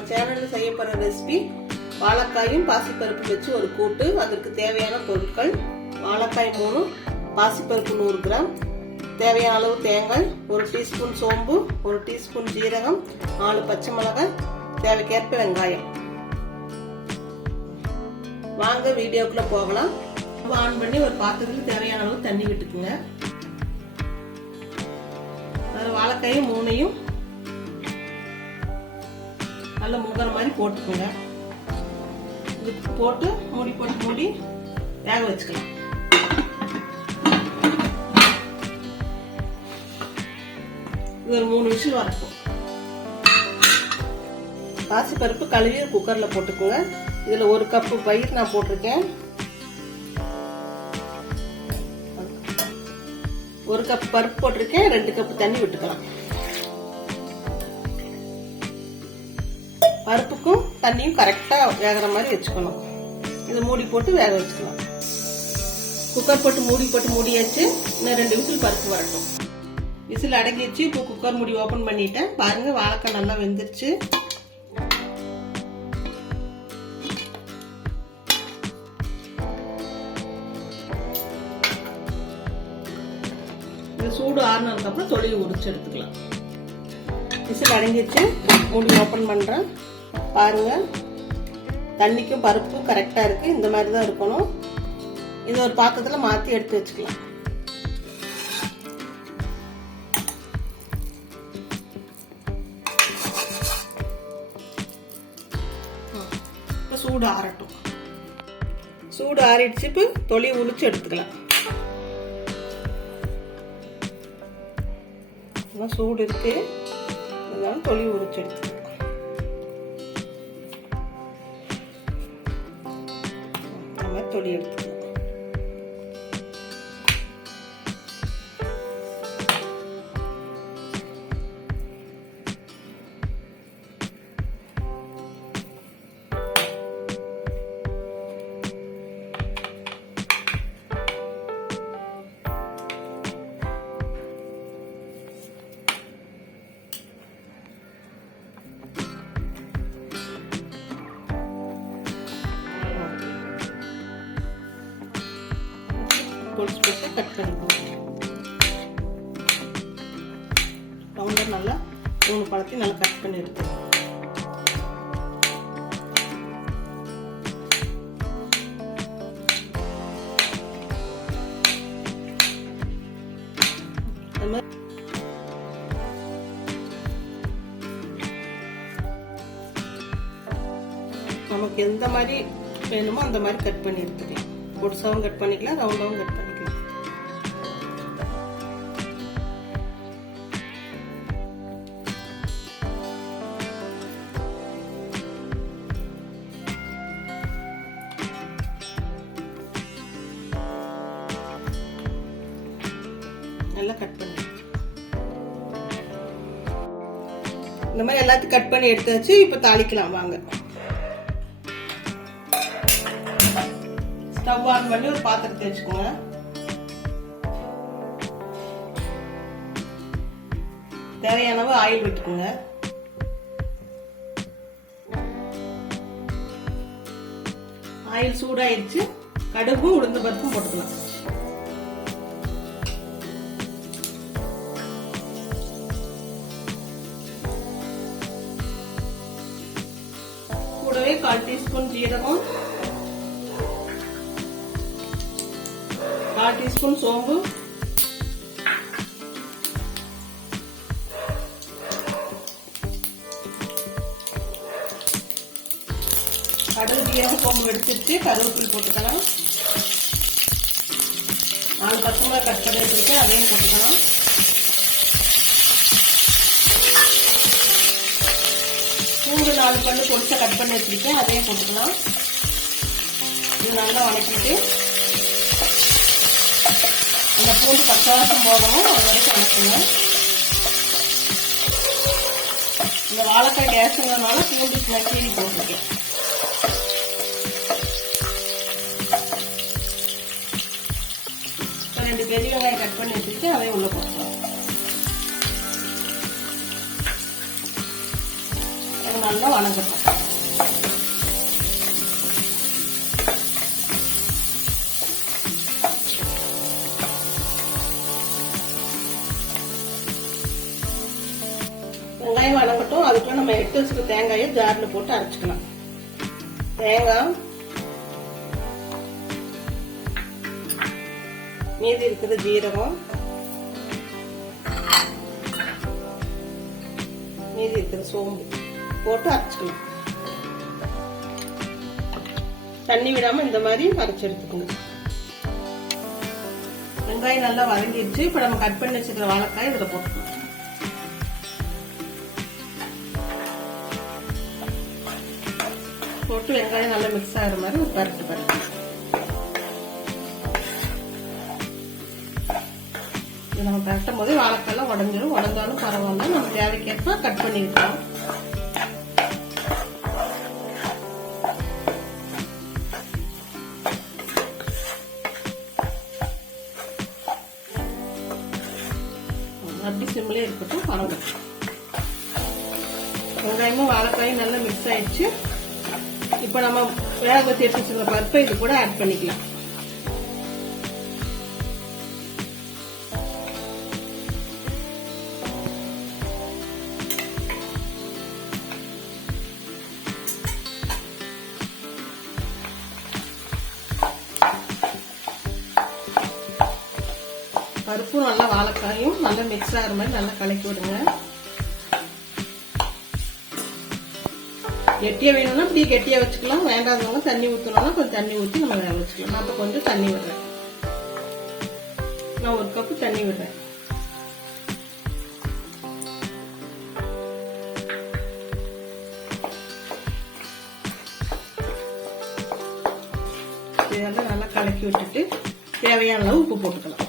நம்ம சேனல்ல செய்யப்படுற ரெசிபி வாழைக்காயும் பாசிப்பருப்பு வச்சு ஒரு கூட்டு. அதற்கு தேவையான பொருட்கள்: வாழைக்காய் 3, பாசிப்பருப்பு 100 கிராம், தேவையான அளவு தேங்காய், 1 டீஸ்பூன் சோம்பு, 1 டீஸ்பூன் ஜீரகம், 4 பச்சை மிளகாய், தேவைக்கேற்ப வெங்காயம். வாங்க வீடியோக்குள்ள போகலாம். ஆன் பண்ணி ஒரு பாத்திரத்தில் தேவையான அளவு தண்ணி விட்டுக்குங்க. அதில் வாழைக்காயும் 3ஐயும் நல்லா முங்குற மாதிரி போட்டுக்கோங்க. இதுக்கு போட்டு மூடி வேக வச்சுக்கலாம். இது ஒரு 3 விசில் வரட்டும். பாசிப்பருப்பு கழுவி குக்கர்ல போட்டுக்கோங்க. இதுல 1 கப்பு பயிர் நான் போட்டிருக்கேன். 1 கப் பருப்பு போட்டிருக்கேன். 2 கப் தண்ணி விட்டுக்கலாம். பருப்புக்கும் தண்ணியும் கரெக்டா வேகிற மாதிரி வச்சுக்கணும். இதை மூடி போட்டு வேக வச்சுக்கலாம். குக்கர் போட்டு மூடியாச்சு. இன்னும் 2 விசில் பருப்பு வரட்டும். விசில் அடங்கிடுச்சு. இப்போ குக்கர் மூடி ஓபன் பண்ணிட்டேன். பாருங்க, வாழைக்காய் நல்லா வெந்துருச்சு. இது சூடு ஆறுனதுக்கு அப்புறம் தொலியை உரிச்சு எடுத்துக்கலாம். விசில் அடங்கிடுச்சு. மூடி ஓபன் பண்றேன். பாருங்க, தண்ணிக்கும் பருப்பும் கரெக்டா இருக்கு. இந்த மாதிரி தான் இருக்கணும். இது ஒரு பாத்திரத்துல மாத்தி எடுத்து வச்சுக்கலாம். சூடு ஆறட்டும். சூடு ஆறிடுச்சு. இப்போ தொலியை உரிச்சு எடுத்துக்கலாம். சூடு இருக்கு, அதனால தொலி உரிச்சு எடுத்துக்கலாம். தொலி எடுத்துக்கலாம். கட் பண்ணிக்கோங்க. ரவுண்டர் நல்லா 3 பழத்தையும் நல்லா கட் பண்ணி எடுத்துக்கோங்க. நமக்கு எந்த மாதிரி வேணுமோ அந்த மாதிரி கட் பண்ணி எடுத்துக்கலாம். பொடிசாவும் கட் பண்ணிக்கலாம், ரவுண்டாவும் கட் பண்ணிக்கலாம். நல்லா கட் பண்ணி இந்த மாதிரி எல்லாத்தையும் கட் பண்ணி எடுத்தாச்சு. இப்ப தாளிக்கலாம் வாங்க. ஸ்டவ் ஆன் பண்ணி ஒரு பாத்திரத்தை வச்சுக்கோங்க. தேவையான அளவு ஆயில் விட்டுக்கோங்க. ஆயில் சூடாயிருச்சு. கடுகும் உளுந்து பருப்பும் போட்டுக்கலாம். கூடவே 1/4 டீஸ்பூன் ஜீரகம், 1/4 டீஸ்பூன் சோம்பு, கடுகு ஜீரகம் சோம்பு எடுத்துட்டு கருவேப்பிலை போட்டுக்கலாம். 4 பச்சை மிளகாய் கட் பண்ணி வச்சிருக்கேன், அதையும் போட்டுக்கலாம். பூண்டு 4 பல்லு பொடிச்சா கட் பண்ணி வச்சிருக்கேன், அதையும் போட்டுக்கலாம். இது நல்லா வதக்கிட்டு அந்த பூண்டு பச்சை வாசம் போகணும், அது வரைக்கும் வதக்குங்க. இந்த வாழைக்காய் கேஸுங்கிறதுனால பூண்டு கீழி போட்டிருக்கேன். பெரிய வெங்காயம் கட் பண்ணி வச்சுட்டு அதையும் உள்ள போட்டுக்கலாம். அது நல்லா வணங்கட்டும். வெங்காயம் வணங்கட்டும். அதுக்குள்ள நம்ம எடுத்து வச்சுக்க தேங்காயை ஜார்ல போட்டு அரைச்சிக்கலாம். தேங்காய், மீதி இருக்கிற ஜீரகம், மீதி இருக்கிற சோம்பு போட்டு அரைச்சிக்கலாம். தண்ணி விடாம இந்த மாதிரி அரைச்சு எடுத்துக்கணும். வெங்காயம் நல்லா வதங்கிடுச்சு. இப்ப நம்ம கட் பண்ணி வச்சுக்கிற வாழைக்காய் இதுல போட்டுக்கலாம். போட்டு வெங்காயம் நல்லா மிக்ஸ் ஆகிற மாதிரி ஒரு பரட்டு பரட்டு. இது நம்ம பரட்டும் போதே வாழைக்காயெல்லாம் உடஞ்சிடும். உடஞ்சாலும் பரவாயில்ல, நம்ம தேவைக்கேற்ப கட் பண்ணிக்கலாம். அப்படி சிம்மிலே இருக்கட்டும். வணக்கம். வெங்காயமும் வாழைக்காயும் நல்லா மிக்ஸ் ஆயிடுச்சு. இப்ப நம்ம வேக வச்சு எடுத்து வச்சுக்கிற பருப்பை இது கூட ஆட் பண்ணிக்கலாம். பருப்பும் நல்லா வாழைக்காயும் நல்லா மிக்ஸ் ஆகிற மாதிரி நல்லா கலக்கி விடுங்க. கெட்டியா வேணும்னா இப்படி கெட்டியா வச்சுக்கலாம். வேண்டாதவங்க தண்ணி ஊற்றணும்னா கொஞ்சம் தண்ணி ஊற்றி நம்ம வேக வச்சுக்கலாம். நான் அப்ப கொஞ்சம் தண்ணி விடுறேன். நான் 1 கப்பு தண்ணி விடுறேன். இதெல்லாம் நல்லா கலக்கி விட்டுட்டு தேவையான அளவு உப்பு போட்டுக்கலாம்.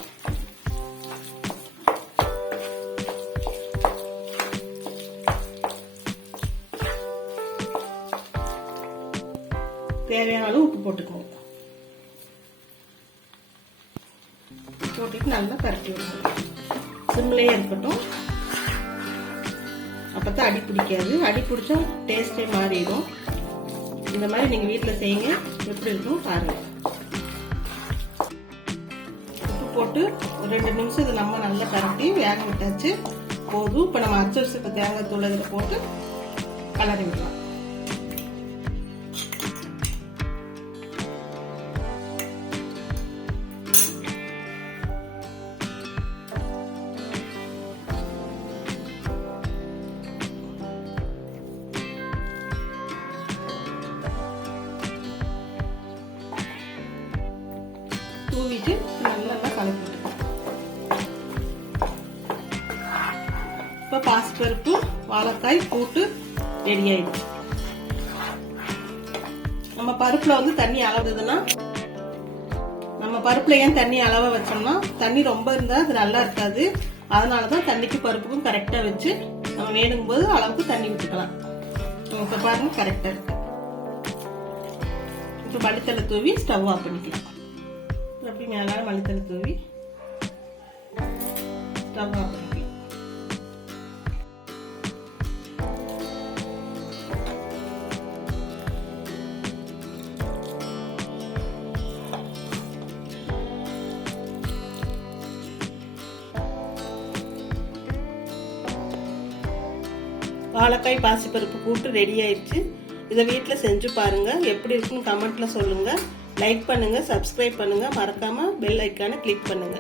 தேவையான அளவு உப்பு போட்டுக்கணும். போட்டுட்டு நல்லா பரட்டி விடணும். சிம்லயே இருக்கட்டும். அப்பதான் அடி பிடிக்காது. அடி பிடிச்சா டேஸ்டே மாறிடும். இந்த மாதிரி நீங்க வீட்டுல செய்யுங்க. எப்படி இருக்கும் பாருங்க. உப்பு போட்டு ஒரு 2 நிமிஷம் இது நம்ம நல்லா பரட்டி வேக விட்டாச்சு. போதும். இப்ப நம்ம அரைச்சு வச்சிருக்க தேங்காய் தூள் இதில் போட்டு கலரி விடலாம். தூவிட்டு நல்லா கலக்கி விட்டுக்கலாம். இப்ப பாசிப்பருப்பு வாழைக்காய் கூட்டு ரெடி ஆயிடுச்சு. நம்ம பருப்புல வந்து தண்ணி அளவுதுன்னா, நம்ம பருப்புல ஏன் தண்ணி அளவா வச்சோம்னா தண்ணி ரொம்ப இருந்தா அது நல்லா இருக்காது. அதனாலதான் தண்ணிக்கு பருப்புக்கும் கரெக்டா வச்சு நம்ம வேணுங்கும் போது அளவுக்கு தண்ணி விட்டுக்கலாம். இப்ப பாருங்க கரெக்டா இருக்கு. இப்ப மல்லித்தலை தூவி ஸ்டவ் ஆஃப் பண்ணிக்கலாம். அப்படி மேல மல்லித்தலை தூவி ஸ்டவ் ஆஃப் பண்ணிக்கலாம். வாழைக்காய் பாசிப்பருப்பு கூட்டு ரெடி ஆயிடுச்சு. இதை வீட்டில் செஞ்சு பாருங்க. எப்படி இருக்குன்னு கமெண்ட்ல சொல்லுங்க. லைக் பண்ணுங்க, சப்ஸ்கிரைப் பண்ணுங்க, மறக்காம பெல் ஐக்கானை கிளிக் பண்ணுங்க.